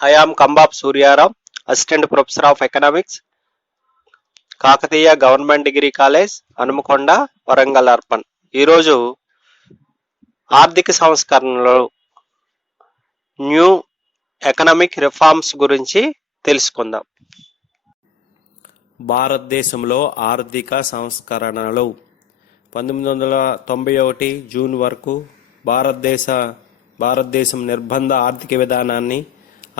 I am Kambab Suryaram, Assistant Professor of Economics, Kakatiya government degree college Hanumakonda Warangal urban. ఈరోజు ఆర్థిక సంస్కరణలు new economic reforms గురించి తెలుసుకుందాం. భారతదేశంలో ఆర్థిక సంస్కరణలు 1991 జూన్ వరకు భారతదేశం నిర్బంధ ఆర్థిక విధానాన్ని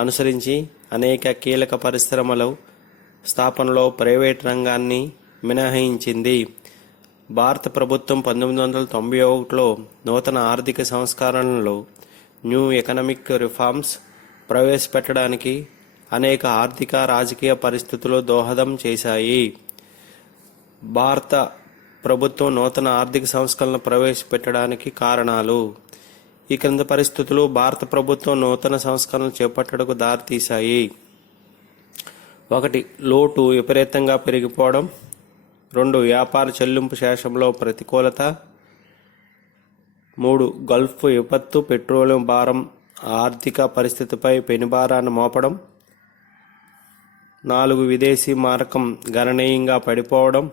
అనుసరించి అనేక కీలక పరిశ్రమల స్థాపనలో ప్రైవేట్ రంగాన్ని మినహాయించింది. భారత ప్రభుత్వం 1991లో నూతన ఆర్థిక సంస్కరణలు న్యూ ఎకనామిక్ రిఫార్మ్స్ ప్రవేశపెట్టడానికి అనేక ఆర్థిక రాజకీయ పరిస్థితులు దోహదం చేశాయి. భారత ప్రభుత్వం నూతన ఆర్థిక సంస్కరణలు ప్రవేశపెట్టడానికి కారణాలు. ఈ క్రింది పరిస్థితులు భారత ప్రభుత్వం నూతన సంస్కరణలు చేపట్టడానికి దారితీశాయి. 1. లోటు విపరీతంగా పెరిగిపోవడం. 2. వ్యాపార చెల్లింపు శేషంలో ప్రతికూలత. 3. గల్ఫ్ విపత్తు పెట్రోలియం భారం ఆర్థిక పరిస్థితిపై పెనుభారాన్ని మోపడం. 4. విదేశీ మారకం గణనీయంగా పడిపోవడం.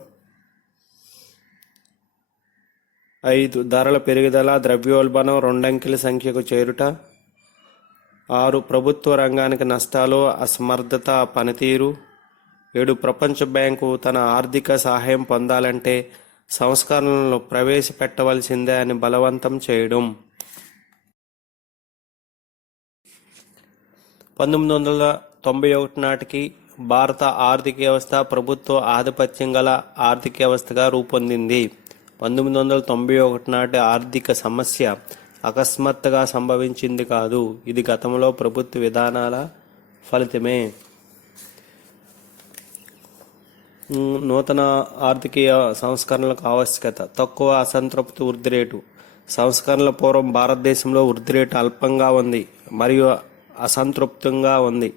5. ధరల పెరుగుదల ద్రవ్యోల్బణం 2 అంకెల సంఖ్యకు చేరుట. 6. ప్రభుత్వ రంగానికి నష్టాలు అసమర్థత పనితీరు. 7. ప్రపంచ బ్యాంకు తన ఆర్థిక సహాయం పొందాలంటే సంస్కరణలను ప్రవేశపెట్టవలసిందే అని బలవంతం చేయడం. 1991 నాటికి భారత ఆర్థిక వ్యవస్థ ప్రభుత్వ ఆధిపత్యం గల ఆర్థిక వ్యవస్థగా రూపొందింది. 1991 నాటి ఆర్థిక సమస్య అకస్మాత్తుగా సంభవించింది కాదు, ఇది గతంలో ప్రభుత్వ విధానాల ఫలితమే. నూతన ఆర్థిక సంస్కరణలకు ఆవశ్యకత. తక్కువ అసంతృప్తి వృద్ధి రేటు. సంస్కరణల పూర్వం భారతదేశంలో వృద్ధి రేటు అల్పంగా ఉంది మరియు అసంతృప్తంగా ఉంది.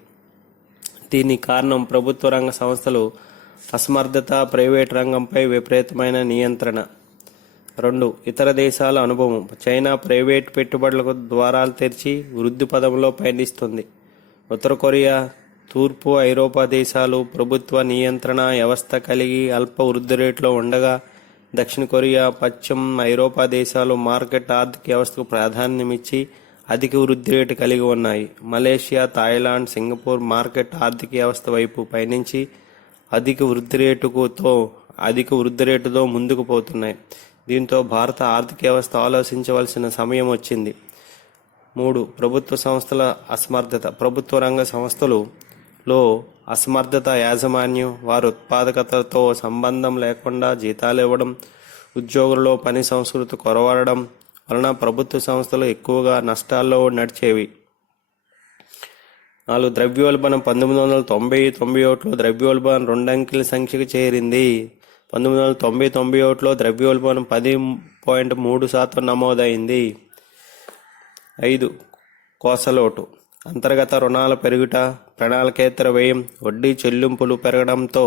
దీనికి కారణం ప్రభుత్వ రంగ సంస్థలు అసమర్థత, ప్రైవేట్ రంగంపై విపరీతమైన నియంత్రణ. 2. ఇతర దేశాల అనుభవం. చైనా ప్రైవేట్ పెట్టుబడులకు ద్వారాలు తెరిచి వృద్ధి పదంలో పయనిస్తుంది. ఉత్తర కొరియా, తూర్పు ఐరోపా దేశాలు ప్రభుత్వ నియంత్రణ వ్యవస్థ కలిగి అల్ప వృద్ధి రేటులో ఉండగా, దక్షిణ కొరియా, పశ్చిమ ఐరోపా దేశాలు మార్కెట్ ఆర్థిక వ్యవస్థకు ప్రాధాన్యమిచ్చి అధిక వృద్ధి రేటు కలిగి ఉన్నాయి. మలేషియా, థాయిలాండ్, సింగపూర్ మార్కెట్ ఆర్థిక వ్యవస్థ వైపు పయనించి అధిక వృద్ధి రేటుతో ముందుకు పోతున్నాయి. దీంతో భారత ఆర్థిక వ్యవస్థ ఆలోచించవలసిన సమయం వచ్చింది. 3. ప్రభుత్వ సంస్థల అసమర్థత. ప్రభుత్వ రంగ సంస్థలలో అసమర్థత. యాజమాన్యం వారి ఉత్పాదకతతో సంబంధం లేకుండా జీతాలు ఇవ్వడం, ఉద్యోగులలో పని సంస్కృతి కొరవడడం వలన ప్రభుత్వ సంస్థలు ఎక్కువగా నష్టాల్లో నడిచేవి. 4. ద్రవ్యోల్బణం. 1990-91లో ద్రవ్యోల్బణం 2 అంకెల సంఖ్యకు చేరింది. 1990-91లో ద్రవ్యోల్బణం 10.3% నమోదైంది. 5. కోసలోటు. అంతర్గత రుణాల పెరుగుట, ప్రణాళికేతర వ్యయం, వడ్డీ చెల్లింపులు పెరగడంతో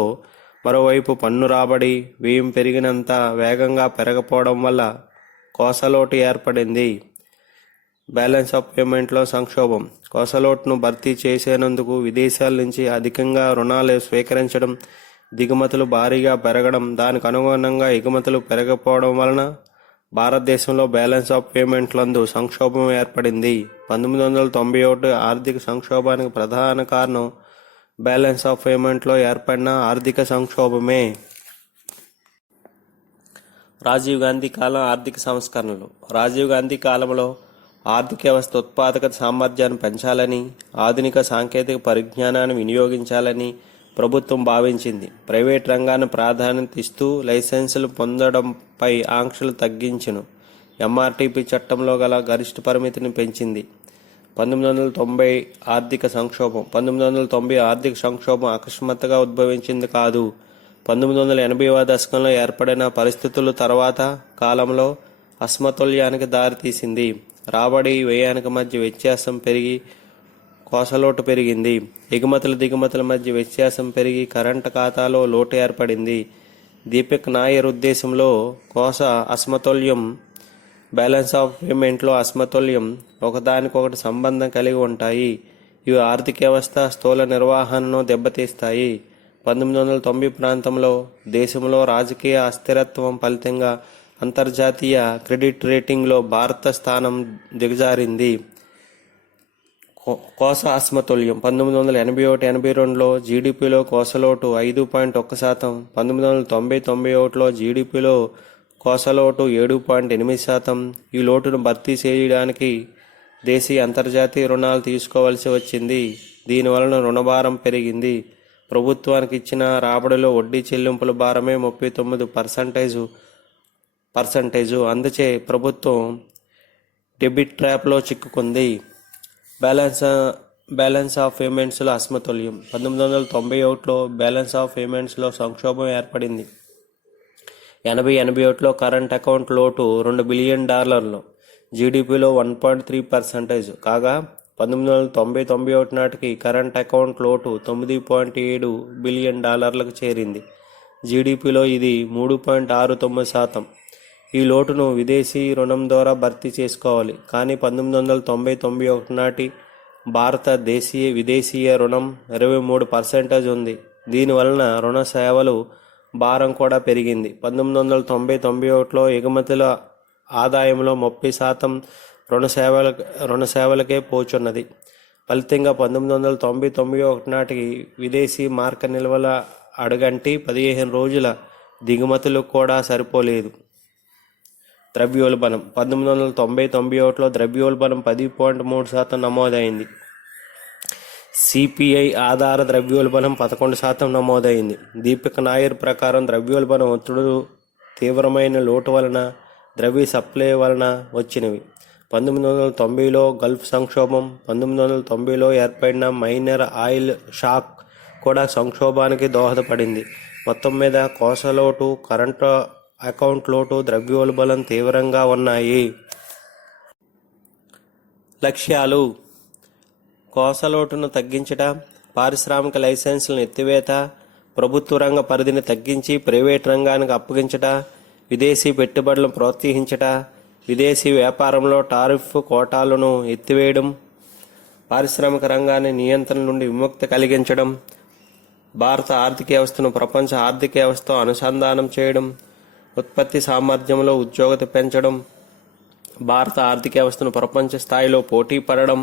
మరోవైపు పన్ను రాబడి, వ్యయం పెరిగినంత వేగంగా పెరగపోవడం వల్ల కోసలోటు ఏర్పడింది. బ్యాలెన్స్ ఆఫ్ పేమెంట్లో సంక్షోభం. కోసలోటును భర్తీ చేసేందుకు విదేశాల నుంచి అధికంగా రుణాలు స్వీకరించడం, దిగుమతులు భారీగా పెరగడం, దానికి అనుగుణంగా ఎగుమతులు పెరగకపోవడం వలన భారతదేశంలో బ్యాలెన్స్ ఆఫ్ పేమెంట్లందు సంక్షోభం ఏర్పడింది. 1991 ఆర్థిక సంక్షోభానికి ప్రధాన కారణం బ్యాలెన్స్ ఆఫ్ పేమెంట్లో ఏర్పడిన ఆర్థిక సంక్షోభమే. రాజీవ్ గాంధీ కాలం ఆర్థిక సంస్కరణలు. రాజీవ్ గాంధీ కాలంలో ఆర్థిక వ్యవస్థ ఉత్పాదక సామర్థ్యాన్ని పెంచాలని, ఆధునిక సాంకేతిక పరిజ్ఞానాన్ని వినియోగించాలని ప్రభుత్వం భావించింది. ప్రైవేట్ రంగాన్ని ప్రాధాన్యత ఇస్తూ లైసెన్సులు పొందడంపై ఆంక్షలు తగ్గించును. ఎంఆర్టీపీ చట్టంలో గల గరిష్ట పరిమితిని పెంచింది. 1990 ఆర్థిక సంక్షోభం. 1990 ఆర్థిక సంక్షోభం అకస్మాత్తుగా ఉద్భవించింది కాదు. 1980వ దశకంలో ఏర్పడిన పరిస్థితుల తర్వాత కాలంలో అసమతుల్యానికి దారితీసింది. రాబడి, వ్యయానికి మధ్య వ్యత్యాసం పెరిగి కోసలోటు పెరిగింది. దిగుమతుల మధ్య వ్యత్యాసం పెరిగి కరెంటు ఖాతాలో లోటు ఏర్పడింది. దీపక్ నాయర్ ఉద్దేశంలో కోస అసమతుల్యం బ్యాలెన్స్ ఆఫ్ పేమెంట్లో అసమతుల్యం ఒకదానికొకటి సంబంధం కలిగి ఉంటాయి. ఇవి ఆర్థిక వ్యవస్థ స్థూల నిర్వహణను దెబ్బతీస్తాయి. 1990 ప్రాంతంలో దేశంలో రాజకీయ అస్థిరత్వం ఫలితంగా అంతర్జాతీయ క్రెడిట్ రేటింగ్లో భారత స్థానం దిగజారింది. కోస అసమతుల్యం 1981-82లో జీడిపిలో కోసలోటు 5.1%, 1990-91లో జీడిపిలో కోసలోటు 7.8%. ఈ లోటును భర్తీ చేయడానికి దేశీయ అంతర్జాతీయ రుణాలు తీసుకోవాల్సి వచ్చింది. దీనివలన రుణభారం పెరిగింది. ప్రభుత్వానికి ఇచ్చిన రాబడిలో వడ్డీ చెల్లింపుల భారమే 39%. అందుచే ప్రభుత్వం డెబిట్ ట్రాప్లో చిక్కుకుంది. బ్యాలెన్స్ ఆఫ్ పేమెంట్స్లో అసమతుల్యం 1991లో బ్యాలెన్స్ ఆఫ్ పేమెంట్స్లో సంక్షోభం ఏర్పడింది. 80-81లో కరెంట్ అకౌంట్ లోటు $2 బిలియన్, జీడిపిలో 1.3% కాగా 1990-91 నాటికి కరెంట్ అకౌంట్ లోటు $9.7 బిలియన్ చేరింది. జీడిపిలో ఇది 3.69%. ఈ లోటును విదేశీ రుణం ద్వారా భర్తీ చేసుకోవాలి. కానీ 1990-91 నాటి భారత విదేశీయ రుణం 23% ఉంది. దీనివలన రుణ సేవలు భారం కూడా పెరిగింది. 1990-91లో ఎగుమతుల ఆదాయంలో 30% రుణ సేవలకే పోచున్నది. ఫలితంగా 1990-91 నాటికి విదేశీ మార్క నిల్వల అడుగంటి 15 రోజుల దిగుమతులు కూడా సరిపోలేదు. ద్రవ్యోల్బణం 1990-91లో ద్రవ్యోల్బణం 10.3% నమోదైంది. సిపిఐ ఆధార ద్రవ్యోల్బణం 11% నమోదైంది. దీపిక నాయర్ ప్రకారం ద్రవ్యోల్బణం ఒత్తిడులు తీవ్రమైన లోటు వలన, ద్రవ్య సప్లై వలన వచ్చినవి. 1990లో గల్ఫ్ సంక్షోభం, 1990లో ఏర్పడిన మైనర్ ఆయిల్ షాక్ కూడా సంక్షోభానికి దోహదపడింది. మొత్తం మీద కోసలోటు, కరెంటు అకౌంట్ లోటు, ద్రవ్యోల్బణం తీవ్రంగా ఉన్నాయి. లక్ష్యాలు: కోసలోటును తగ్గించట, పారిశ్రామిక లైసెన్సులను ఎత్తివేత, ప్రభుత్వ రంగ పరిధిని తగ్గించి ప్రైవేట్ రంగానికి అప్పగించట, విదేశీ పెట్టుబడులను ప్రోత్సహించట, విదేశీ వ్యాపారంలో టారిఫ్ కోటాలను ఎత్తివేయడం, పారిశ్రామిక రంగాన్ని నియంత్రణ నుండి విముక్తి కలిగించడం, భారత ఆర్థిక వ్యవస్థను ప్రపంచ ఆర్థిక వ్యవస్థతో అనుసంధానం చేయడం, ఉత్పత్తి సామర్థ్యంలో ఉద్యోగత పెంచడం, భారత ఆర్థిక వ్యవస్థను ప్రపంచ స్థాయిలో పోటీ పడడం,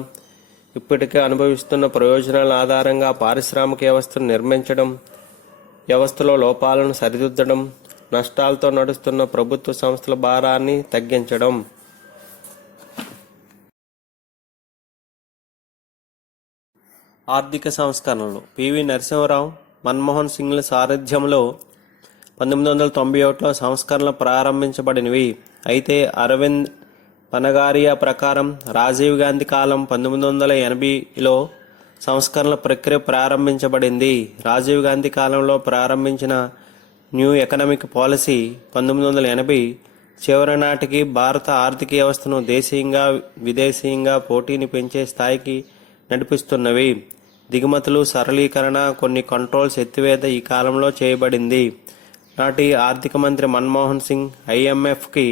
ఇప్పటికే అనుభవిస్తున్న ప్రయోజనాల ఆధారంగా పారిశ్రామిక వ్యవస్థను నిర్మించడం, వ్యవస్థలో లోపాలను సరిదిద్దడం, నష్టాలతో నడుస్తున్న ప్రభుత్వ సంస్థల భారాన్ని తగ్గించడం. ఆర్థిక సంస్కరణలు పివి నరసింహరావు, మన్మోహన్ సింగ్ల సారథ్యంలో 1991లో సంస్కరణలు ప్రారంభించబడినవి. అయితే అరవింద్ పనగారియా ప్రకారం రాజీవ్ గాంధీ కాలం 1980లో సంస్కరణల ప్రక్రియ ప్రారంభించబడింది. రాజీవ్ గాంధీ కాలంలో ప్రారంభించిన న్యూ ఎకనామిక్ పాలసీ 1980 చివరి నాటికి భారత ఆర్థిక వ్యవస్థను దేశీయంగా విదేశీయంగా పోటీని పెంచే స్థాయికి నడిపిస్తున్నవి. దిగుమతులు సరళీకరణ, కొన్ని కంట్రోల్స్ ఎత్తివేత ఈ కాలంలో చేయబడింది. నాటి ఆర్థిక మంత్రి మన్మోహన్ సింగ్ ఐఎంఎఫ్కి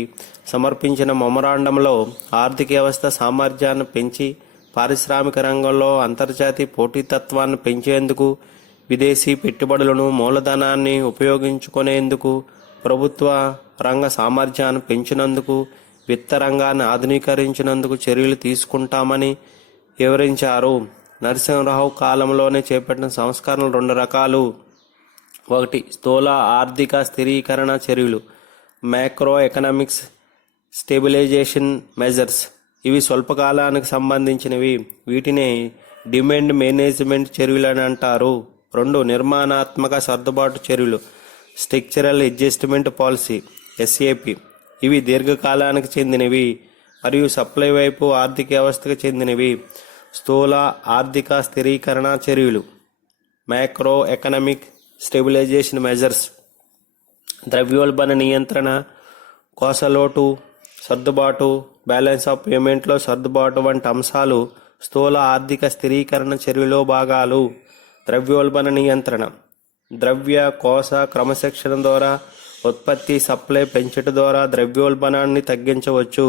సమర్పించిన మెమొరాండంలో ఆర్థిక వ్యవస్థ సామర్థ్యాన్ని పెంచి పారిశ్రామిక రంగంలో అంతర్జాతీయ పోటీతత్వాన్ని పెంచేందుకు, విదేశీ పెట్టుబడులను మూలధనాన్ని ఉపయోగించుకునేందుకు, ప్రభుత్వ రంగ సామర్థ్యాన్ని పెంచినందుకు, విత్త రంగాన్ని ఆధునీకరించినందుకు చర్యలు తీసుకుంటామని వివరించారు. నరసింహరావు కాలంలోనే చేపట్టిన సంస్కరణలు 2 రకాలు. 1. స్థూల ఆర్థిక స్థిరీకరణ చర్యలు, మ్యాక్రో ఎకనామిక్స్ స్టెబిలైజేషన్ మెజర్స్. ఇవి స్వల్పకాలానికి సంబంధించినవి. వీటిని డిమాండ్ మేనేజ్మెంట్ చర్యలు అని అంటారు. 2. నిర్మాణాత్మక సర్దుబాటు చర్యలు, స్ట్రక్చరల్ అడ్జస్ట్మెంట్ పాలసీ ఎస్ఏపి. ఇవి దీర్ఘకాలానికి చెందినవి మరియు సప్లై వైపు ఆర్థిక వ్యవస్థకు చెందినవి. స్థూల ఆర్థిక స్థిరీకరణ చర్యలు, మ్యాక్రో ఎకనామిక్ స్టెబిలైజేషన్ మెజర్స్, ద్రవ్యోల్బణ నియంత్రణ, కోసలోటు, సర్దుబాటు, బ్యాలెన్స్ ఆఫ్ పేమెంట్లో సర్దుబాటు వంటి అంశాలు స్థూల ఆర్థిక స్థిరీకరణ చర్యలో భాగాలు. ద్రవ్యోల్బణ నియంత్రణ, ద్రవ్య కోశ క్రమశిక్షణ ద్వారా ఉత్పత్తి సప్లై పెంచడం ద్వారా ద్రవ్యోల్బణాన్ని తగ్గించవచ్చు.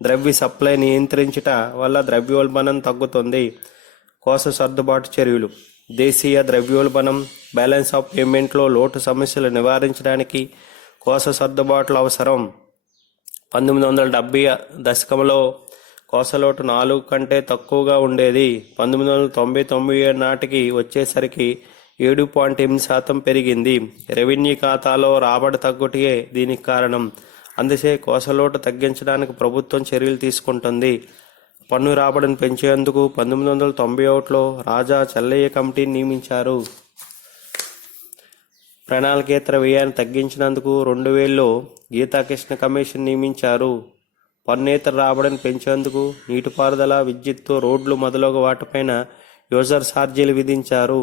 ద్రవ్య సప్లై నియంత్రించట వల్ల ద్రవ్యోల్బణం తగ్గుతుంది. కోస సర్దుబాటు చర్యలు. దేశీయ ద్రవ్యోల్బణం, బ్యాలెన్స్ ఆఫ్ పేమెంట్లో లోటు సమస్యలు నివారించడానికి కోస సర్దుబాట్లు అవసరం. 1970 దశకంలో కోసలోటు 4 కంటే తక్కువగా ఉండేది. 1999 నాటికి వచ్చేసరికి 7.8% పెరిగింది. రెవెన్యూ ఖాతాలో రాబడి తగ్గుటే దీనికి కారణం. అందుచే కోసలోటు తగ్గించడానికి ప్రభుత్వం చర్యలు తీసుకుంటుంది. పన్ను రాబడిని పెంచేందుకు 1991లో రాజా చెల్లయ్య కమిటీని నియమించారు. ప్రణాళికేతర వ్యయాన్ని తగ్గించినందుకు 2000లో గీతాకృష్ణ కమిషన్ నియమించారు. పన్నేతర రాబడిని పెంచేందుకు నీటిపారుదల, విద్యుత్తు, రోడ్లు మొదలగు వాటిపైన యూజర్ ఛార్జీలు విధించారు.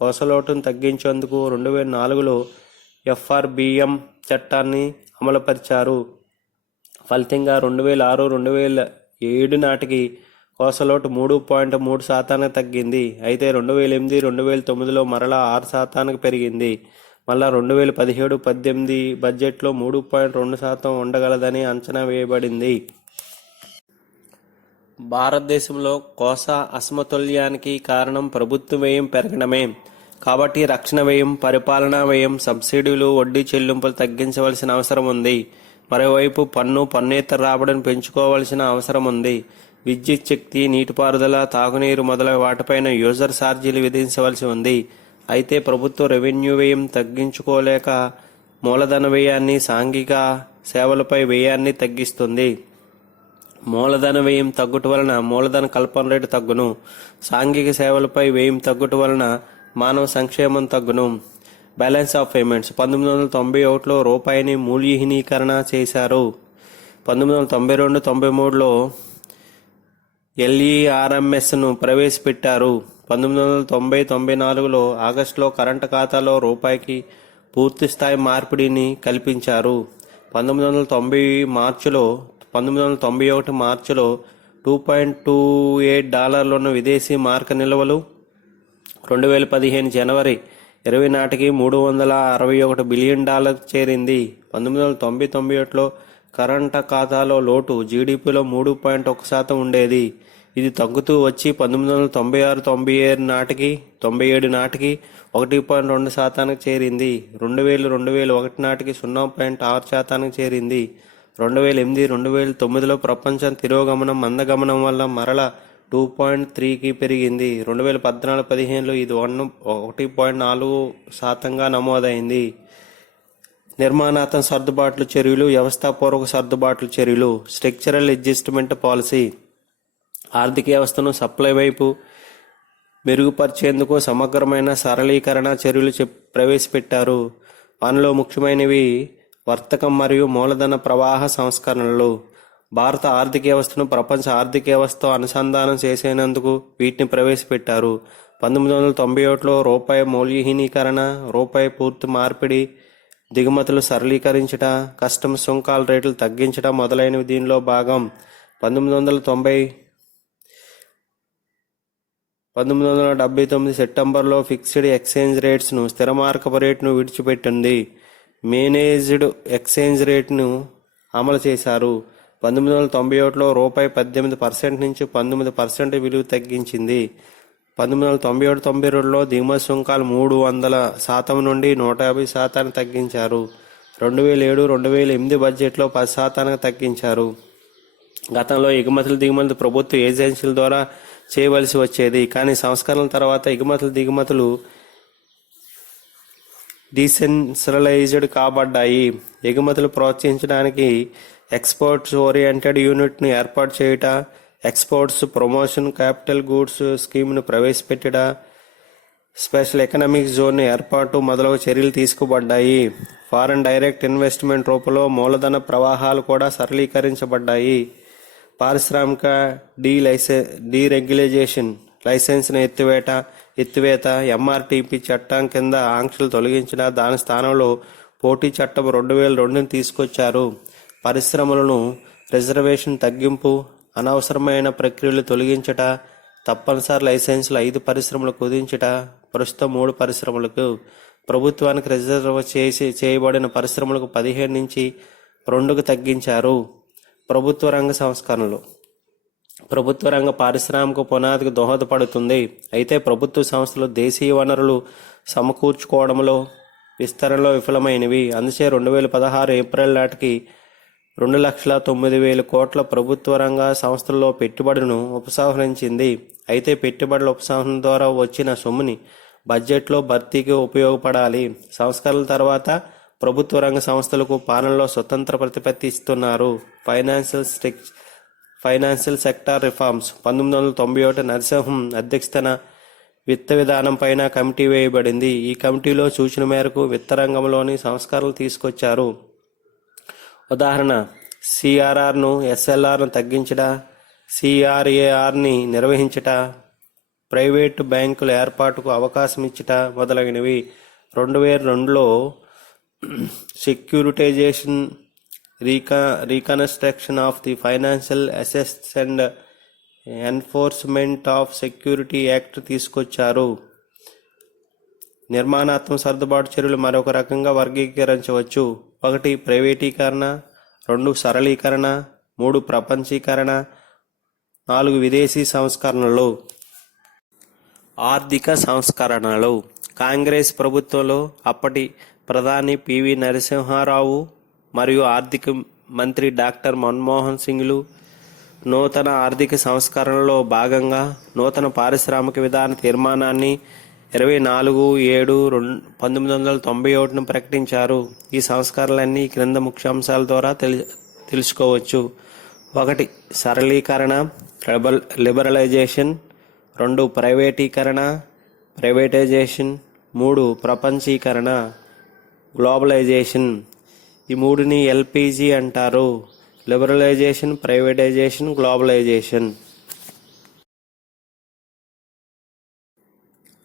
కోసలోటును తగ్గించేందుకు 2004లో ఎఫ్ఆర్బిఎం చట్టాన్ని అమలుపరిచారు. ఫలితంగా 2006-2007 నాటికి కోసలోటు 3.3% తగ్గింది. అయితే 2008-2009లో మరలా 6% పెరిగింది. మళ్ళా 2017-18 బడ్జెట్లో 3.2% ఉండగలదని అంచనా వేయబడింది. భారతదేశంలో కోస అసమతుల్యానికి కారణం ప్రభుత్వ వ్యయం పెరగడమే. కాబట్టి రక్షణ వ్యయం, పరిపాలనా వ్యయం, సబ్సిడీలు, వడ్డీ చెల్లింపులు తగ్గించవలసిన అవసరం ఉంది. మరోవైపు పన్నేతర రాబడిని పెంచుకోవాల్సిన అవసరం ఉంది. విద్యుత్ శక్తి, నీటిపారుదల, తాగునీరు మొదలైన వాటిపైన యూజర్ ఛార్జీలు విధించవలసి ఉంది. అయితే ప్రభుత్వ రెవెన్యూ వ్యయం తగ్గించుకోలేక మూలధన వ్యయాన్ని, సాంఘిక సేవలపై వ్యయాన్ని తగ్గిస్తుంది. మూలధన వ్యయం తగ్గుట వలన మూలధన కల్పన రేటు తగ్గును. సాంఘిక సేవలపై వ్యయం తగ్గుట వలన మానవ సంక్షేమం తగ్గును. బ్యాలెన్స్ ఆఫ్ పేమెంట్స్ 1991లో రూపాయిని మూల్యహీనీకరణ చేశారు. 1992-93లో ఎల్ఈఆర్ఎంఎస్ను ప్రవేశపెట్టారు. 1990-94లో ఆగస్టులో కరెంటు ఖాతాలో రూపాయికి పూర్తిస్థాయి మార్పిడిని కల్పించారు. 1991 మార్చిలో $2.28 విదేశీ మార్క నిల్వలు 2015 జనవరి 20 నాటికి $361 బిలియన్ చేరింది. 1991లో కరెంటు ఖాతాలో లోటు జీడీపీలో 3.1% ఉండేది. ఇది తగ్గుతూ వచ్చి 1996-97 నాటికి 1.2% చేరింది. 2000-2001 నాటికి 0.6% చేరింది. 2008-2009లో ప్రపంచం తిరోగమనం, మందగమనం వల్ల మరల 2.3కి పెరిగింది. 2014-15లో ఇది 1.4%గా నమోదైంది. నిర్మాణాత్మక సర్దుబాట్లు చర్యలు, వ్యవస్థాపూర్వక సర్దుబాట్లు చర్యలు. స్ట్రక్చరల్ అడ్జస్ట్మెంట్ పాలసీ ఆర్థిక వ్యవస్థను సప్లై వైపు మెరుగుపరిచేందుకు సమగ్రమైన సరళీకరణ చర్యలు ప్రవేశపెట్టారు. వానిలో ముఖ్యమైనవి వర్తకం మరియు మూలధన ప్రవాహ సంస్కరణలు. భారత ఆర్థిక వ్యవస్థను ప్రపంచ ఆర్థిక వ్యవస్థతో అనుసంధానం చేసేందుకు వీటిని ప్రవేశపెట్టారు. 1991లో రూపాయి మూల్యహీనీకరణ, రూపాయి పూర్తి మార్పిడి, దిగుమతులు సరళీకరించట, కస్టమ్స్ సుంకాల రేట్లు తగ్గించడం మొదలైనవి దీనిలో భాగం. 1979 సెప్టెంబర్లో ఫిక్స్డ్ ఎక్స్చేంజ్ రేట్స్ను, స్థిర మార్కపు రేటును విడిచిపెట్టింది. మేనేజ్డ్ ఎక్స్చేంజ్ రేట్ను అమలు చేశారు. 1991లో రూపాయి 18% నుంచి 19% విలువ తగ్గించింది. 1997-92లో దిగుమతి సుంకాలు 300% నుండి 150% తగ్గించారు. 2007-2008 బడ్జెట్లో 10% తగ్గించారు. గతంలో ఎగుమతులు దిగుమతులు ప్రభుత్వ ఏజెన్సీల ద్వారా చేయవలసి వచ్చేది. కానీ సంస్కరణల తర్వాత దిగుమతులు డీసెంట్రలైజ్డ్ కాబడ్డాయి. ఎగుమతులు ప్రోత్సహించడానికి ఎక్స్పోర్ట్స్ ఓరియంటెడ్ యూనిట్ను ఏర్పాటు చేయుట, ఎక్స్పోర్ట్స్ ప్రమోషన్ క్యాపిటల్ గూడ్స్ స్కీమ్ను ప్రవేశపెట్టుట, స్పెషల్ ఎకనామిక్ జోన్ ఏర్పాటు మొదలగు చర్యలు తీసుకోబడ్డాయి. ఫారెన్ డైరెక్ట్ ఇన్వెస్ట్మెంట్ రూపంలో మూలధన ప్రవాహాలు కూడా సరళీకరించబడ్డాయి. పారిశ్రామిక డీరెగ్యులేషన్, లైసెన్స్ను ఎత్తివేత, ఎంఆర్టీపీ చట్టం కింద ఆంక్షలు తొలగించిన, దాని స్థానంలో పోటీ చట్టం 2002ని తీసుకొచ్చారు. పరిశ్రమలను రిజర్వేషన్ తగ్గింపు, అనవసరమైన ప్రక్రియలు తొలగించట, తప్పనిసరి లైసెన్సులు 5 పరిశ్రమలకు కుదించట, ప్రస్తుతం 3 పరిశ్రమలకు, ప్రభుత్వానికి రిజర్వ్ చేయబడిన పరిశ్రమలకు 15 నుంచి 2కు తగ్గించారు. ప్రభుత్వ రంగ సంస్కరణలు ప్రభుత్వ రంగ పారిశ్రామిక పునాదికి దోహదపడుతుంది. అయితే ప్రభుత్వ సంస్థలు దేశీయ వనరులు సమకూర్చుకోవడంలో విస్తరణలో విఫలమైనవి. అందుచే 2016 ఏప్రిల్ నాటికి 2,09,000 కోట్ల ప్రభుత్వ రంగ సంస్థల్లో పెట్టుబడులను ఉపసంహరించింది. అయితే పెట్టుబడుల ఉపసంహరణ ద్వారా వచ్చిన సొమ్ముని బడ్జెట్లో భర్తీకి ఉపయోగపడాలి. సంస్కరణల తర్వాత ప్రభుత్వ రంగ సంస్థలకు పాలనలో స్వతంత్ర ప్రతిపత్తి ఇస్తున్నారు. ఫైనాన్షియల్ సెక్టార్ రిఫార్మ్స్ 1991 నరసింహం అధ్యక్షతన విత్త విధానం పైన కమిటీ వేయబడింది. ఈ కమిటీలో సూచన మేరకు విత్త రంగంలోని సంస్కరణలు తీసుకొచ్చారు. ఉదాహరణ, సిఆర్ఆర్ను ఎస్ఎల్ఆర్ను తగ్గించట, సిఆర్ఏఆర్ని నిర్వహించట, ప్రైవేటు బ్యాంకుల ఏర్పాటుకు అవకాశం ఇచ్చట మొదలైనవి. 2002లో securitisation, reconstruction of the financial assets and enforcement of security act తీసుకొచ్చారు. నిర్మాణాత్మక సర్దుబాటు చర్యలు మరొక రకంగా వర్గీకరించవచ్చు. 1 ప్రైవేటీకరణ, 2 సరళీకరణ, 3 ప్రపంచీకరణ, 4 విదేశీ సంస్కరణలు. ఆర్థిక సంస్కరణలు. కాంగ్రెస్ ప్రభుత్వంలో అప్పటి ప్రధాని పివి నరసింహారావు మరియు ఆర్థిక మంత్రి డాక్టర్ మన్మోహన్ సింగ్లు నూతన ఆర్థిక సంస్కరణలో భాగంగా నూతన పారిశ్రామిక విధాన తీర్మానాన్ని 24/7/1991 ప్రకటించారు. ఈ సంస్కరణలన్నీ క్రింద ముఖ్యాంశాల ద్వారా తెలుసుకోవచ్చు. 1 సరళీకరణ, లిబరలైజేషన్. 2 ప్రైవేటైజేషన్. 3 ప్రపంచీకరణ, గ్లోబలైజేషన్. ఈ మూడుని ఎల్పిజి అంటారు. Liberalization, privatization, globalization.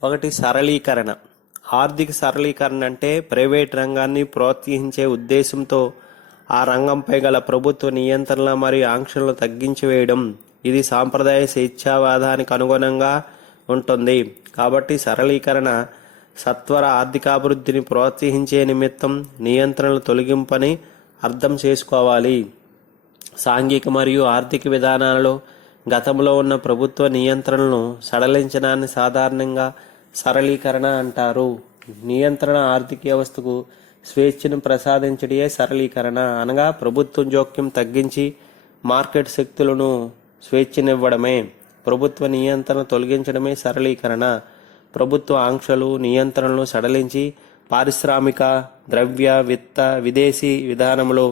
1 సరళీకరణ. ఆర్థిక సరళీకరణ అంటే ప్రైవేట్ రంగాన్ని ప్రోత్సహించే ఉద్దేశంతో ఆ రంగంపై గల ప్రభుత్వ నియంత్రణ మరియు ఆంక్షలను తగ్గించి వేయడం. ఇది సాంప్రదాయ స్వేచ్ఛావాదానికి అనుగుణంగా ఉంటుంది. కాబట్టి సరళీకరణ సత్వర ఆర్థికాభివృద్ధిని ప్రోత్సహించే నిమిత్తం నియంత్రణల తొలగింపని అర్థం చేసుకోవాలి. సాంఘిక మరియు ఆర్థిక విధానాలలో గతంలో ఉన్న ప్రభుత్వ నియంత్రణలను సడలించడాన్ని సాధారణంగా సరళీకరణ అంటారు. నియంత్రణ ఆర్థిక వ్యవస్థకు స్వేచ్ఛను ప్రసాదించడే సరళీకరణ. అనగా ప్రభుత్వం జోక్యం తగ్గించి మార్కెట్ శక్తులను స్వేచ్ఛనివ్వడమే. ప్రభుత్వ నియంత్రణ తొలగించడమే సరళీకరణ. ప్రభుత్వ ఆంక్షలు, నియంత్రణలు సడలించి పారిశ్రామిక, ద్రవ్య, విత్త, విదేశీ విధానంలో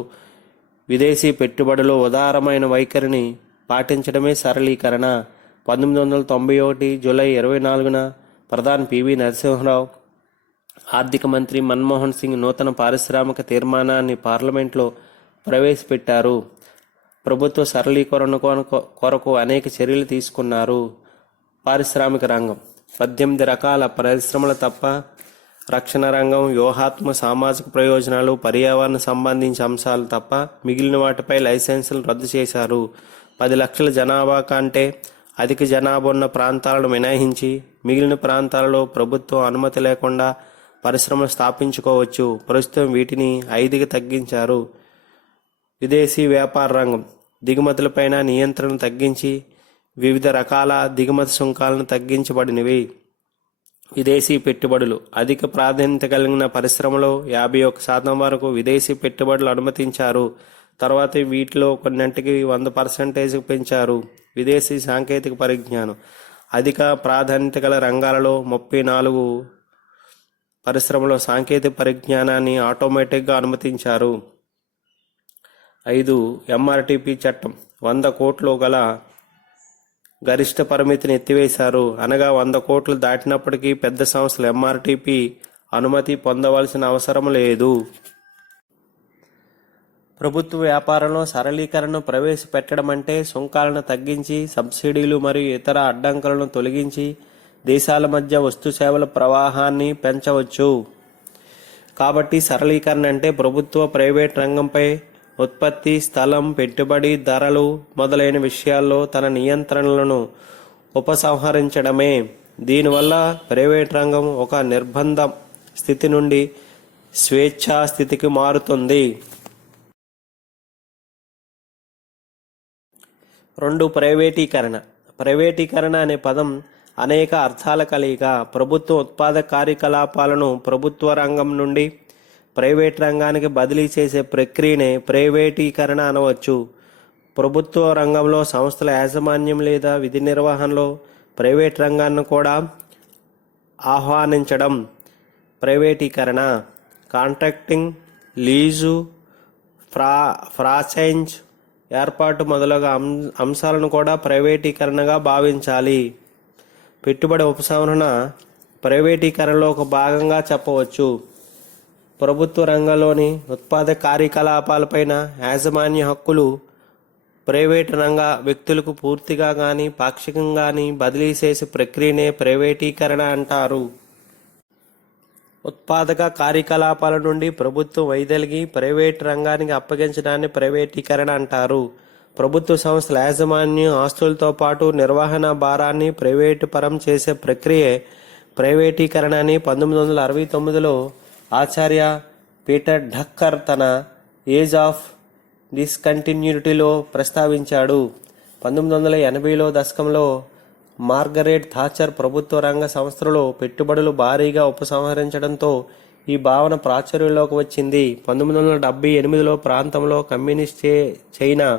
విదేశీ పెట్టుబడులు ఉదారమైన వైఖరిని పాటించడమే సరళీకరణ. 1991 జూలై 24న ప్రధాని పివి నరసింహారావు, ఆర్థిక మంత్రి మన్మోహన్ సింగ్ నూతన పారిశ్రామిక తీర్మానాన్ని పార్లమెంట్లో ప్రవేశపెట్టారు. ప్రభుత్వ సరళీకరణ కొరకు అనేక చర్యలు తీసుకున్నారు. పారిశ్రామిక రంగం 18 రకాల పరిశ్రమలు తప్ప రక్షణ రంగం, వ్యూహాత్మక సామాజిక ప్రయోజనాలు, పర్యావరణ సంబంధించిన అంశాలు తప్ప మిగిలిన వాటిపై లైసెన్సులు రద్దు చేశారు. 10 లక్షల జనాభా కంటే అధిక జనాభా ఉన్న ప్రాంతాలను మినహాయించి మిగిలిన ప్రాంతాలలో ప్రభుత్వం అనుమతి లేకుండా పరిశ్రమలు స్థాపించుకోవచ్చు. ప్రస్తుతం వీటిని 5కి తగ్గించారు. విదేశీ వ్యాపార రంగం దిగుమతులపైన నియంత్రణ తగ్గించి వివిధ రకాల దిగుమతి సుంకాలను తగ్గించబడినవి. విదేశీ పెట్టుబడులు అధిక ప్రాధాన్యత కలిగిన పరిశ్రమలో 51% వరకు విదేశీ పెట్టుబడులు అనుమతించారు. తర్వాత వీటిలో కొన్నింటికి 100% పెంచారు. విదేశీ సాంకేతిక పరిజ్ఞానం అధిక ప్రాధాన్యత గల రంగాలలో 34 పరిశ్రమలో సాంకేతిక పరిజ్ఞానాన్ని ఆటోమేటిక్గా అనుమతించారు. 5 ఎంఆర్టీపీ చట్టం 100 కోట్లు గల గరిష్ట పరిమితిని ఎత్తివేశారు. అనగా 100 కోట్లు దాటినప్పటికీ పెద్ద సంస్థలు ఎంఆర్టీపీ అనుమతి పొందవలసిన అవసరం లేదు. ప్రభుత్వ వ్యాపారంలో సరళీకరణను ప్రవేశపెట్టడం అంటే సుంకాలను తగ్గించి సబ్సిడీలు మరియు ఇతర అడ్డంకులను తొలగించి దేశాల మధ్య వస్తు సేవల ప్రవాహాన్ని పెంచవచ్చు. కాబట్టి సరళీకరణ అంటే ప్రభుత్వ ప్రైవేట్ రంగంపై ఉత్పత్తి, స్థలం, పెట్టుబడి, ధరలు మొదలైన విషయాల్లో తన నియంత్రణలను ఉపసంహరించడమే. దీనివల్ల ప్రైవేట్ రంగం ఒక నిర్బంధ స్థితి నుండి స్వేచ్ఛా స్థితికి మారుతుంది. 2. ప్రైవేటీకరణ. ప్రైవేటీకరణ అనే పదం అనేక అర్థాల కలయిక. ప్రభుత్వ ఉత్పాదక కార్యకలాపాలను ప్రభుత్వ రంగం నుండి ప్రైవేట్ రంగానికి బదిలీ చేసే ప్రక్రియనే ప్రైవేటీకరణ అనవచ్చు. ప్రభుత్వ రంగంలో సంస్థల యాజమాన్యం లేదా విధి నిర్వహణలో ప్రైవేట్ రంగాన్ని కూడా ఆహ్వానించడం ప్రైవేటీకరణ. కాంట్రాక్టింగ్, లీజు, ఫ్రాంచైజ్ ఏర్పాటు మొదలగు అంశాలను కూడా ప్రైవేటీకరణగా భావించాలి. పెట్టుబడి ఉపసంహరణ ప్రైవేటీకరణలో ఒక భాగంగా చెప్పవచ్చు. ప్రభుత్వ రంగంలోని ఉత్పాదక కార్యకలాపాలపైన యాజమాన్య హక్కులు ప్రైవేటు రంగ వ్యక్తులకు పూర్తిగా కానీ పాక్షికంగా కానీ బదిలీ చేసే ప్రక్రియనే ప్రైవేటీకరణ అంటారు. ఉత్పాదక కార్యకలాపాల నుండి ప్రభుత్వం వైదొలిగి ప్రైవేటు రంగానికి అప్పగించడాన్ని ప్రైవేటీకరణ అంటారు. ప్రభుత్వ సంస్థల యాజమాన్యం ఆస్తులతో పాటు నిర్వహణ భారాన్ని ప్రైవేటు పరం చేసే ప్రక్రియే ప్రైవేటీకరణ అని 1969లో ఆచార్య పీటర్ ఢక్కర్ తన ఏజ్ ఆఫ్ డిస్కంటిన్యూటీలో ప్రస్తావించాడు. 1980లో దశకంలో మార్గరెట్ థాచర్ ప్రభుత్వ రంగ సంస్థలలో పెట్టుబడులు భారీగా ఉపసంహరించడంతో ఈ భావన ప్రాచుర్యంలోకి వచ్చింది. 1978లో ప్రాంతంలో కమ్యూనిస్ట్ చైనా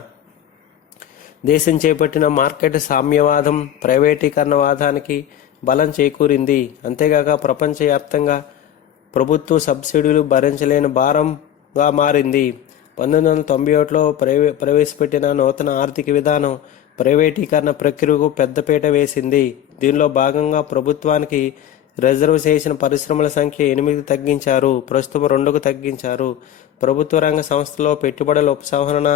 దేశం చేపట్టిన మార్కెట్ సామ్యవాదం ప్రైవేటీకరణవాదానికి బలం చేకూరింది. అంతేగాక ప్రపంచవ్యాప్తంగా ప్రభుత్వ సబ్సిడీలు భరించలేని భారంగా మారింది. 1991లో ప్రవేశపెట్టిన నూతన ఆర్థిక విధానం ప్రైవేటీకరణ ప్రక్రియకు పెద్దపీట వేసింది. దీనిలో భాగంగా ప్రభుత్వానికి రిజర్వ్ చేసిన పరిశ్రమల సంఖ్య 8 తగ్గించారు, ప్రస్తుతం 2కు తగ్గించారు. ప్రభుత్వ రంగ సంస్థలో పెట్టుబడుల ఉపసంహరణ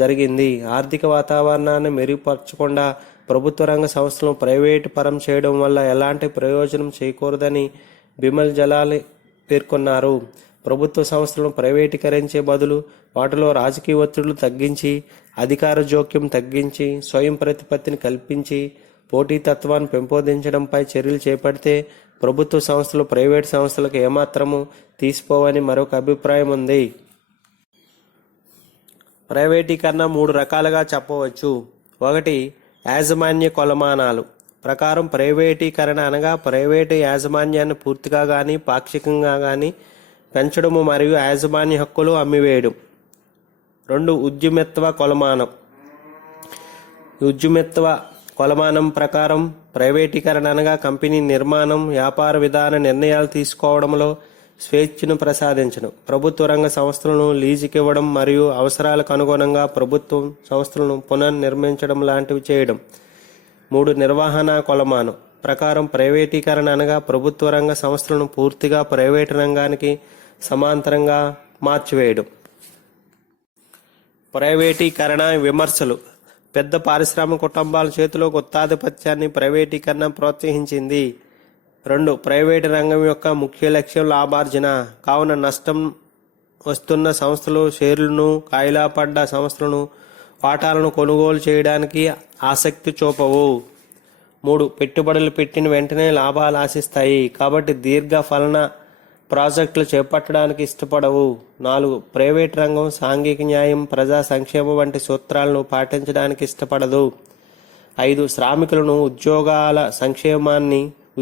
జరిగింది. ఆర్థిక వాతావరణాన్ని మెరుగుపరచకుండా ప్రభుత్వ రంగ సంస్థలను ప్రైవేటు పరం చేయడం వల్ల ఎలాంటి ప్రయోజనం చేకూరదని బిమల్ జలాల్ పేర్కొన్నారు. ప్రభుత్వ సంస్థలను ప్రైవేటీకరించే బదులు వాటిలో రాజకీయ ఒత్తిడులు తగ్గించి, అధికార జోక్యం తగ్గించి, స్వయం ప్రతిపత్తిని కల్పించి, పోటీతత్వాన్ని పెంపొందించడంపై చర్యలు చేపడితే ప్రభుత్వ సంస్థలు ప్రైవేటు సంస్థలకు ఏమాత్రము తీసిపోవని మరొక అభిప్రాయం ఉంది. ప్రైవేటీకరణ 3 రకాలుగా చెప్పవచ్చు. 1. యాజమాన్య కొలమానాలు ప్రకారం ప్రైవేటీకరణ అనగా ప్రైవేటు యాజమాన్యాన్ని పూర్తిగా కానీ పాక్షికంగా కానీ పెంచడము మరియు యాజమాన్య హక్కులు అమ్మివేయడం. 2. ఉద్యమిత్వ కొలమానం. ఉద్యమిత్వ కొలమానం ప్రకారం ప్రైవేటీకరణ అనగా కంపెనీ నిర్మాణం, వ్యాపార విధాన నిర్ణయాలు తీసుకోవడంలో స్వేచ్ఛను ప్రసాదించడం, ప్రభుత్వ రంగ సంస్థలను లీజుకివ్వడం మరియు అవసరాలకు అనుగుణంగా ప్రభుత్వం సంస్థలను పునర్నిర్మించడం లాంటివి చేయడం. 3. నిర్వహణ కొలమానం ప్రకారం ప్రైవేటీకరణ అనగా ప్రభుత్వ రంగ సంస్థలను పూర్తిగా ప్రైవేటు రంగానికి సమాంతరంగా మార్చివేయడం. ప్రైవేటీకరణ విమర్శలు. పెద్ద పారిశ్రామిక కుటుంబాల చేతిలో గుత్తాధిపత్యాన్ని ప్రైవేటీకరణ ప్రోత్సహించింది. 2. ప్రైవేటు రంగం యొక్క ముఖ్య లక్ష్యం లాభార్జన కావున నష్టం వస్తున్న సంస్థలు షేర్లను, కాయిలా పడ్డ సంస్థలను, వాటాలను కొనుగోలు చేయడానికి ఆసక్తి చూపవు. 3. పెట్టుబడులు పెట్టిన వెంటనే లాభాలు ఆశిస్తాయి కాబట్టి దీర్ఘ ఫలన ప్రాజెక్టులు చేపట్టడానికి ఇష్టపడవు. 4. ప్రైవేట్ రంగం సాంఘిక న్యాయం, ప్రజా సంక్షేమం వంటి సూత్రాలను పాటించడానికి ఇష్టపడదు. 5. శ్రామికులను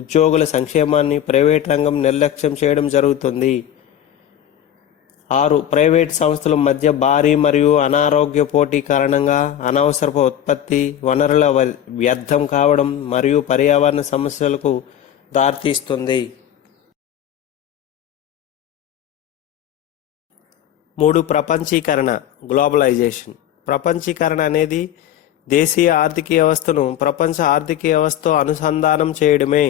ఉద్యోగుల సంక్షేమాన్ని ప్రైవేట్ రంగం నిర్లక్ష్యం చేయడం జరుగుతుంది. 6. ప్రైవేట్ సంస్థల మధ్య భారీ మరియు అనారోగ్య పోటీ కారణంగా అనవసరపు ఉత్పత్తి, వనరుల వ్యర్థం కావడం మరియు పర్యావరణ సమస్యలకు దారితీస్తుంది. 3. ప్రపంచీకరణ గ్లోబలైజేషన్. ప్రపంచీకరణ అనేది దేశీయ ఆర్థిక వ్యవస్థను ప్రపంచ ఆర్థిక వ్యవస్థతో అనుసంధానం చేయడమే.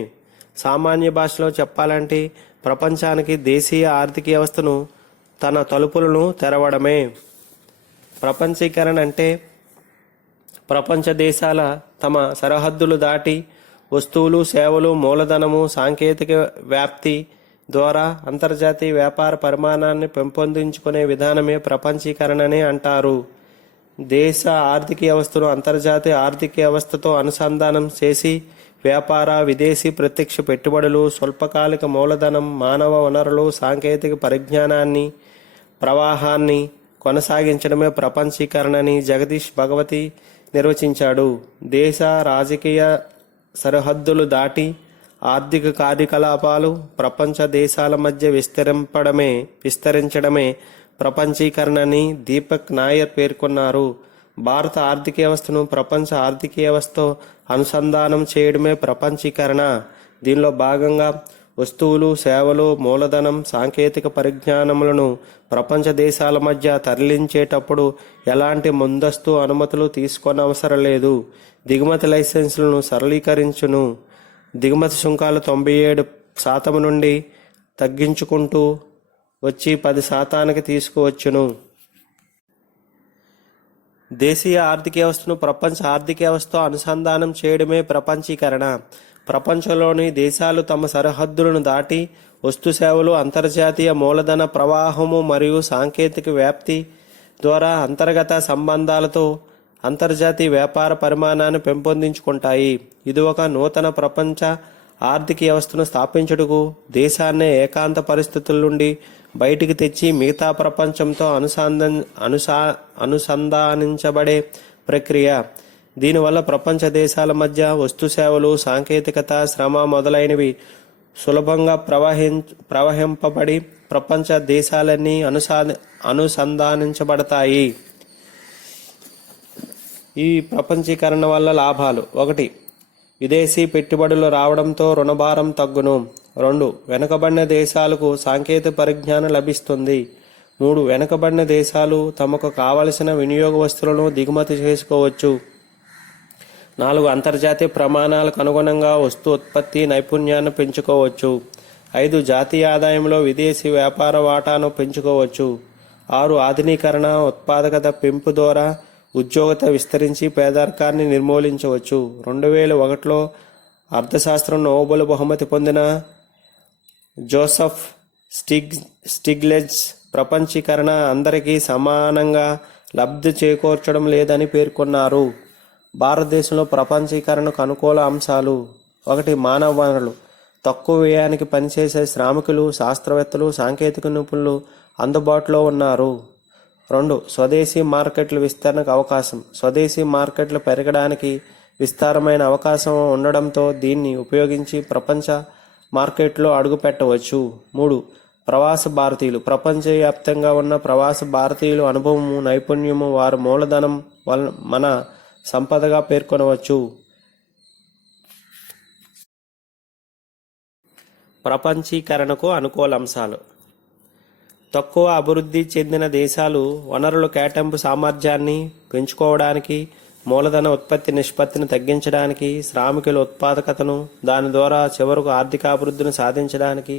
సామాన్య భాషలో చెప్పాలంటే ప్రపంచానికి దేశీయ ఆర్థిక వ్యవస్థను తన తలుపులను తెరవడమే. ప్రపంచీకరణ అంటే ప్రపంచ దేశాల తమ సరిహద్దులు దాటి వస్తువులు, సేవలు, మూలధనము, సాంకేతిక వ్యాప్తి ద్వారా అంతర్జాతీయ వ్యాపార పరిమాణాన్ని పెంపొందించుకునే విధానమే ప్రపంచీకరణని అంటారు. దేశ ఆర్థిక వ్యవస్థను అంతర్జాతీయ ఆర్థిక వ్యవస్థతో అనుసంధానం చేసి వ్యాపార, విదేశీ ప్రత్యక్ష పెట్టుబడులు, స్వల్పకాలిక మూలధనం, మానవ వనరులు, సాంకేతిక పరిజ్ఞానాన్ని ప్రవాహాన్ని కొనసాగించడమే ప్రపంచీకరణని జగదీష్ భగవతి నిర్వచించాడు. దేశ రాజకీయ సరిహద్దులు దాటి ఆర్థిక కార్యకలాపాలు ప్రపంచ దేశాల మధ్య విస్తరించడమే ప్రపంచీకరణని దీపక్ నాయర్ పేర్కొన్నారు. భారత ఆర్థిక వ్యవస్థను ప్రపంచ ఆర్థిక వ్యవస్థతో అనుసంధానం చేయడమే ప్రపంచీకరణ. దీనిలో భాగంగా వస్తువులు, సేవలు, మూలధనం, సాంకేతిక పరిజ్ఞానములను ప్రపంచ దేశాల మధ్య తరలించేటప్పుడు ఎలాంటి ముందస్తు అనుమతులు తీసుకోనవసరం లేదు. దిగుమతి లైసెన్సులను సరళీకరించును. దిగుమతి సుంకాలు 97% నుండి తగ్గించుకుంటూ వచ్చి 10% తీసుకువచ్చును. దేశీయ ఆర్థిక వ్యవస్థను ప్రపంచ ఆర్థిక వ్యవస్థతో అనుసంధానం చేయడమే ప్రపంచీకరణ. ప్రపంచంలోని దేశాలు తమ సరిహద్దులను దాటి వస్తు సేవలు, అంతర్జాతీయ మూలధన ప్రవాహము మరియు సాంకేతిక వ్యాప్తి ద్వారా అంతర్గత సంబంధాలతో అంతర్జాతీయ వ్యాపార పరిమాణాన్ని పెంపొందించుకుంటాయి. ఇది ఒక నూతన ప్రపంచ ఆర్థిక వ్యవస్థను స్థాపించుటకు దేశాన్నే ఏకాంత పరిస్థితుల నుండి బయటికి తెచ్చి మిగతా ప్రపంచంతో అనుసంధానించబడే ప్రక్రియ. దీనివల్ల ప్రపంచ దేశాల మధ్య వస్తు సేవలు, సాంకేతికత, శ్రమ మొదలైనవి సులభంగా ప్రవహింపబడి ప్రపంచ దేశాలన్నీ అనుసంధానించబడతాయి. ఈ ప్రపంచీకరణ వల్ల లాభాలు: 1. విదేశీ పెట్టుబడులు రావడంతో రుణభారం తగ్గును. 2. వెనుకబడిన దేశాలకు సాంకేతిక పరిజ్ఞానం లభిస్తుంది. 3. వెనుకబడిన దేశాలు తమకు కావలసిన వినియోగ వస్తువులను దిగుమతి చేసుకోవచ్చు. 4. అంతర్జాతీయ ప్రమాణాలకు అనుగుణంగా వస్తు ఉత్పత్తి నైపుణ్యాన్ని పెంచుకోవచ్చు. 5. జాతీయ ఆదాయంలో విదేశీ వ్యాపార వాటాను పెంచుకోవచ్చు. 6. ఆధునీకరణ, ఉత్పాదకత పెంపు ద్వారా ఉద్యోగత విస్తరించి పేదరికాన్ని నిర్మూలించవచ్చు. 2001లో అర్థశాస్త్రం నోబెల్ బహుమతి పొందిన జోసెఫ్ స్టిగ్లిట్జ్ ప్రపంచీకరణ అందరికీ సమానంగా లబ్ధి చేకూర్చడం లేదని పేర్కొన్నారు. భారతదేశంలో ప్రపంచీకరణకు అనుకూల అంశాలు: 1. మానవ వనరులు. తక్కువ వ్యయానికి పనిచేసే శ్రామికులు, శాస్త్రవేత్తలు, సాంకేతిక నిపుణులు అందుబాటులో ఉన్నారు. 2. స్వదేశీ మార్కెట్ల విస్తరణకు అవకాశం. స్వదేశీ మార్కెట్లు పెరగడానికి విస్తారమైన అవకాశం ఉండడంతో దీన్ని ఉపయోగించి ప్రపంచ మార్కెట్లో అడుగుపెట్టవచ్చు. 3. ప్రవాస భారతీయులు. ప్రపంచవ్యాప్తంగా ఉన్న ప్రవాస భారతీయుల అనుభవము, నైపుణ్యము వారి మూలధనం మన సంపదగా పేర్కొనవచ్చు. ప్రపంచీకరణకు అనుకూల అంశాలు: తక్కువ అభివృద్ధి చెందిన దేశాలు వనరుల కేటాయింపు సామర్థ్యాన్ని పెంచుకోవడానికి, మూలధన ఉత్పత్తి నిష్పత్తిని తగ్గించడానికి, శ్రామికుల ఉత్పాదకతను, దాని ద్వారా చివరకు ఆర్థికాభివృద్ధిని సాధించడానికి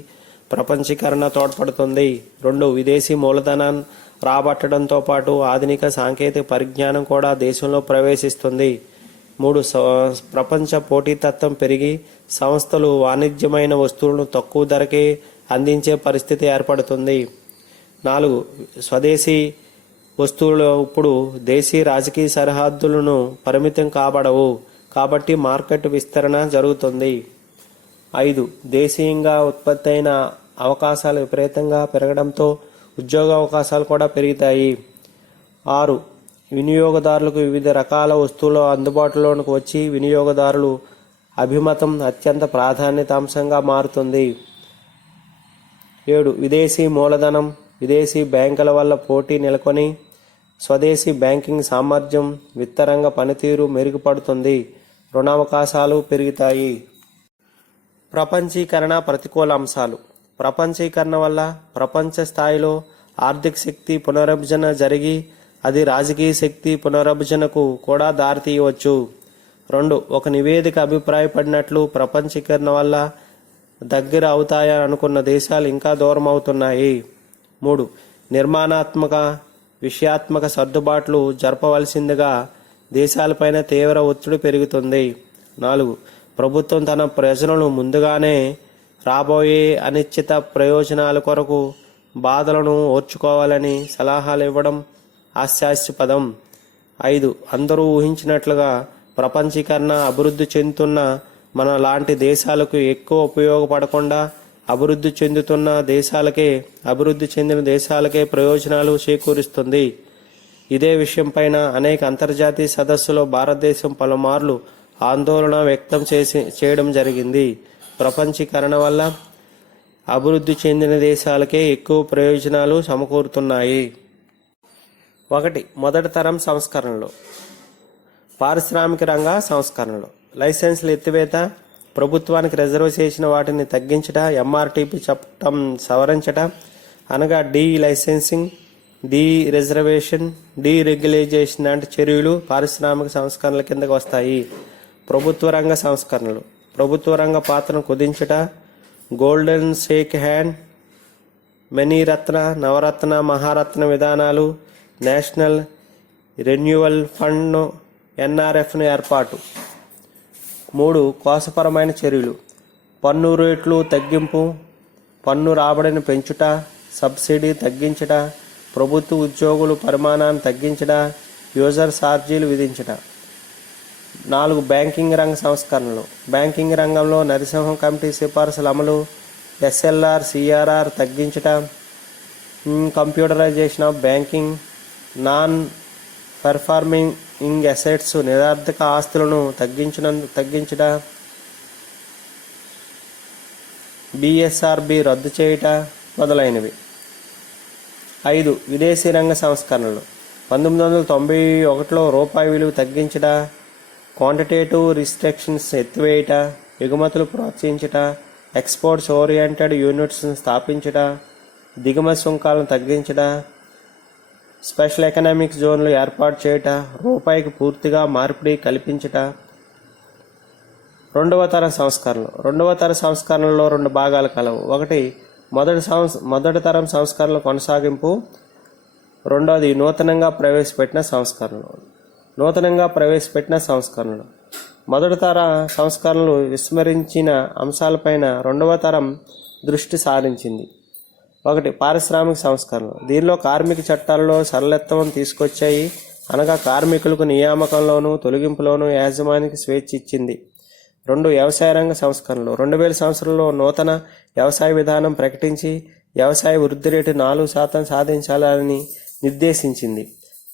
ప్రపంచీకరణ తోడ్పడుతుంది. 2. విదేశీ మూలధనాన్ని రాబట్టడంతో పాటు ఆధునిక సాంకేతిక పరిజ్ఞానం కూడా దేశంలో ప్రవేశిస్తుంది. 3. ప్రపంచ పోటీతత్వం పెరిగి సంస్థలు వాణిజ్యమైన వస్తువులను తక్కువ ధరకే అందించే పరిస్థితి ఏర్పడుతుంది. 4. స్వదేశీ వస్తువులు ఇప్పుడు దేశీ రాజకీయ సరిహద్దులను పరిమితం కాబడవు కాబట్టి మార్కెట్ విస్తరణ జరుగుతుంది. 5. దేశీయంగా ఉత్పత్తి అయిన అవకాశాలు విపరీతంగా పెరగడంతో ఉద్యోగ అవకాశాలు కూడా పెరుగుతాయి. 6. వినియోగదారులకు వివిధ రకాల వస్తువులు అందుబాటులోకి వచ్చి వినియోగదారులు అభిమతం అత్యంత ప్రాధాన్యత అంశంగా మారుతుంది. 7. విదేశీ మూలధనం, విదేశీ బ్యాంకుల వల్ల పోటీ నెలకొని స్వదేశీ బ్యాంకింగ్ సామర్థ్యం, విత్తరంగ పనితీరు మెరుగుపడుతుంది. రుణావకాశాలు పెరుగుతాయి. ప్రపంచీకరణ ప్రతికూల అంశాలు: ప్రపంచీకరణ వల్ల ప్రపంచ స్థాయిలో ఆర్థిక శక్తి పునర్విభజన జరిగి అది రాజకీయ శక్తి పునర్విభజనకు కూడా దారితీయవచ్చు. 2. ఒక నివేదిక అభిప్రాయపడినట్లు ప్రపంచీకరణ వల్ల దగ్గర అవుతాయని అనుకున్న దేశాలు ఇంకా దూరం అవుతున్నాయి. 3. నిర్మాణాత్మక, విషయాత్మక సర్దుబాట్లు జరపవలసిందిగా దేశాలపైన తీవ్ర ఒత్తిడి పెరుగుతుంది. 4. ప్రభుత్వం తన ప్రజలను ముందుగానే రాబోయే అనిశ్చిత ప్రయోజనాల కొరకు బాధలను ఓర్చుకోవాలని సలహాలు ఇవ్వడం హాస్యాస్పదం. 5. అందరూ ఊహించినట్లుగా ప్రపంచీకరణ అభివృద్ధి చెందుతున్న మన లాంటి దేశాలకు ఎక్కువ ఉపయోగపడకుండా అభివృద్ధి చెందిన దేశాలకే ప్రయోజనాలు చేకూరుస్తుంది. ఇదే విషయంపైన అనేక అంతర్జాతీయ సదస్సులో భారతదేశం పలుమార్లు ఆందోళన వ్యక్తం చేయడం జరిగింది. ప్రపంచీకరణ వల్ల అభివృద్ధి చెందిన దేశాలకే ఎక్కువ ప్రయోజనాలు సమకూరుతున్నాయి. 1. మొదటి తరం సంస్కరణలు. పారిశ్రామిక రంగ సంస్కరణలు. లైసెన్సుల ఎత్తివేత, ప్రభుత్వానికి రిజర్వ్ చేసిన వాటిని తగ్గించట, ఎంఆర్టీపీ చట్టం సవరించట అనగా delicensing, dereservation, deregulation లాంటి చర్యలు పారిశ్రామిక సంస్కరణల కిందకు వస్తాయి. ప్రభుత్వ రంగ సంస్కరణలు. ప్రభుత్వ రంగ పాత్రను కుదించట, గోల్డెన్ షేక్ హ్యాండ్, మణిరత్న, నవరత్న, మహారత్న విధానాలు, నేషనల్ రెన్యువల్ ఫండ్ ఎన్ఆర్ఎఫ్ను ఏర్పాటు. 3. కోశపరమైన చర్యలు. పన్ను రేట్లు తగ్గింపు, పన్ను రాబడిని పెంచుట, సబ్సిడీ తగ్గించట, ప్రభుత్వ ఉద్యోగుల పరిమాణాన్ని తగ్గించట, యూజర్ ఛార్జీలు విధించట. 4. బ్యాంకింగ్ రంగ సంస్కరణలు. బ్యాంకింగ్ రంగంలో నరసింహం కమిటీ సిఫార్సుల అమలు, ఎస్ఎల్ఆర్, సిఆర్ఆర్ తగ్గించట, computerisation of banking, non performing assets నిరర్థక ఆస్తులను తగ్గించట, బిఎస్ఆర్బి రద్దు చేయుట మొదలైనవి. 5. విదేశీ రంగ సంస్కరణలు. 1991లో రూపాయి విలువ తగ్గించట, క్వాంటిటేటివ్ రిస్ట్రిక్షన్స్ ఎత్తివేయట, ఎగుమతులు ప్రోత్సహించట, ఎక్స్పోర్ట్స్ ఓరియంటెడ్ యూనిట్స్ను స్థాపించట, దిగుమతి సుంకాలను తగ్గించట, స్పెషల్ ఎకనామిక్ జోన్లు ఏర్పాటు చేయట, రూపాయికి పూర్తిగా మార్పిడి కల్పించట. 2వ తరం సంస్కరణలు. 2వ తరం సంస్కరణలో 2 భాగాలు కలవు. 1. మొదటి తరం సంస్కరణల కొనసాగింపు. 2. నూతనంగా ప్రవేశపెట్టిన సంస్కరణలు. మొదటి తర సంస్కరణలు విస్మరించిన అంశాలపైన 2వ తరం దృష్టి సారించింది. 1. పారిశ్రామిక సంస్కరణలు. దీనిలో కార్మిక చట్టాలలో సరళత్వం తీసుకొచ్చాయి. అనగా కార్మికులకు నియామకంలోనూ తొలగింపులోనూ యాజమాన్యానికి స్వేచ్ఛ ఇచ్చింది. 2. వ్యవసాయ రంగ సంస్కరణలు. 2000 సంవత్సరంలో నూతన వ్యవసాయ విధానం ప్రకటించి వ్యవసాయ వృద్ధి రేటు 4% సాధించాలని నిర్దేశించింది.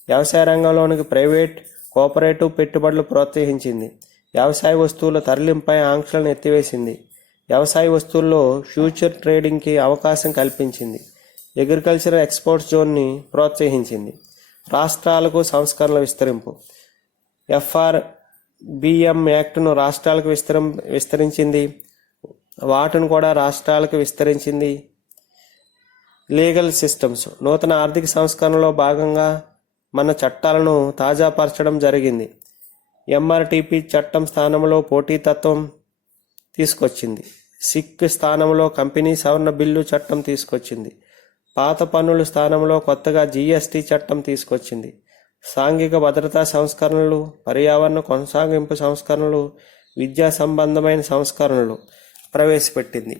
వ్యవసాయ రంగంలోనికి ప్రైవేట్, కోఆపరేటివ్ పెట్టుబడులు ప్రోత్సహించింది. వ్యవసాయ వస్తువుల తరలింపై ఆంక్షలను ఎత్తివేసింది. వ్యవసాయ వస్తువుల్లో ఫ్యూచర్ ట్రేడింగ్కి అవకాశం కల్పించింది. అగ్రికల్చరల్ ఎక్స్పోర్ట్స్ జోన్ని ప్రోత్సహించింది. రాష్ట్రాలకు సంస్కరణల విస్తరింపు. ఎఫ్ఆర్బిఎం యాక్ట్ను రాష్ట్రాలకు విస్తరించింది. వాటిని కూడా రాష్ట్రాలకు విస్తరించింది. Legal systems. నూతన ఆర్థిక సంస్కరణలో భాగంగా మన చట్టాలను తాజాపరచడం జరిగింది. ఎంఆర్టీపీ చట్టం స్థానంలో పోటీతత్వం తీసుకొచ్చింది. సిక్ స్థానంలో కంపెనీ సవరణ బిల్లు చట్టం తీసుకొచ్చింది. పాత పన్నుల స్థానంలో కొత్తగా జీఎస్టీ చట్టం తీసుకొచ్చింది. సాంఘిక భద్రతా సంస్కరణలు, పర్యావరణ కొనసాగింపు సంస్కరణలు, విద్యా సంబంధమైన సంస్కరణలు ప్రవేశపెట్టింది.